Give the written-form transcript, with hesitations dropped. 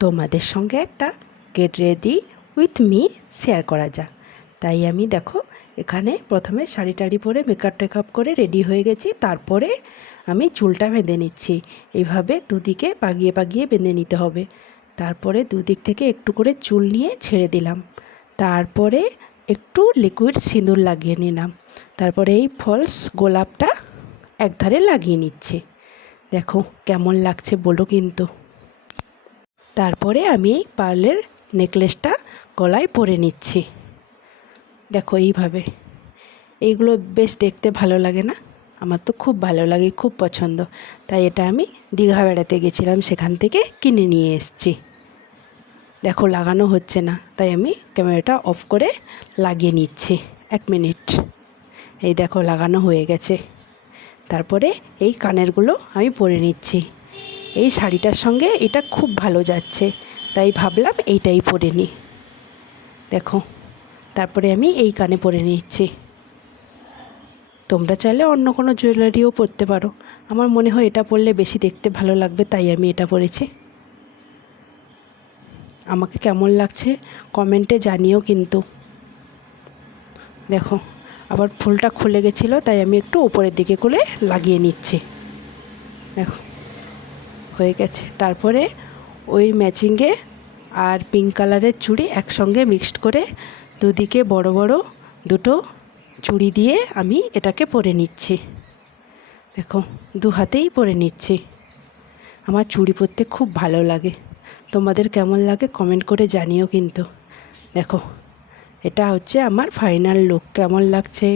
তোমাদের সঙ্গে একটা get ready with me share করা যাক। তাই আমি দেখো এখানে প্রথমে শাড়ি টাড়ি পরে মেকআপ করে রেডি হয়ে গেছি। তারপরে আমি চুলটা বেঁধে নিচ্ছি। এইভাবে দুদিকে পাগিয়ে পাগিয়ে বেঁধে নিতে হবে। তারপরে দুদিক থেকে একটু করে চুল নিয়ে ছেড়ে দিলাম। তারপরে একটু লিকুইড সিঁদুর লাগিয়ে নিলাম। তারপরে এই ফলস গোলাপটা একধারে লাগিয়ে নিচ্ছি। দেখো কেমন লাগছে বলো কিন্তু। তারপরে আমি এই পার্লের নেকলেসটা গলায় পরে নিচ্ছি। দেখো এইভাবে। এইগুলো বেশ দেখতে ভালো লাগে না? আমার তো খুব ভালো লাগে, খুব পছন্দ। তাই এটা আমি দীঘা বেড়াতে গেছিলাম, সেখান থেকে কিনে নিয়ে এসেছি। দেখো লাগানো হচ্ছে না, তাই আমি ক্যামেরাটা অফ করে লাগিয়ে নিচ্ছি। 1 মিনিট। এই দেখো লাগানো হয়ে গেছে। তারপরে এই কানেরগুলো আমি পরে নিচ্ছি। এই শাড়িটার সঙ্গে এটা খুব ভালো যাচ্ছে, তাই ভাবলাম এইটাই পরে নিই। দেখো তারপরে আমি এই কানে পরে নিচ্ছি। তোমরা চাইলে অন্য কোনো জুয়েলারিও পরতে পারো। আমার মনে হয় এটা পরলে বেশি দেখতে ভালো লাগবে, তাই আমি এটা পরেছি। আমাকে কেমন লাগছে কমেন্টে জানিও কিন্তু। দেখো আবার ফুলটা খুলে গেছিলো, তাই আমি একটু উপরের দিকে করে লাগিয়ে নিচ্ছি। দেখো হয়ে গেছে। তারপরে ওই ম্যাচিংয়ে আর পিঙ্ক কালারের চুড়ি একসঙ্গে মিক্সড করে দুদিকে বড় বড় দুটো চুড়ি দিয়ে আমি এটাকে পরে নিচ্ছি। দেখো দু হাতেই পরে নিচ্ছি। আমার চুড়ি পরতে খুব ভালো লাগে। তোমাদের কেমন লাগে কমেন্ট করে জানিও কিন্তু। দেখো এটা হচ্ছে আমার ফাইনাল লুক। কেমন লাগছে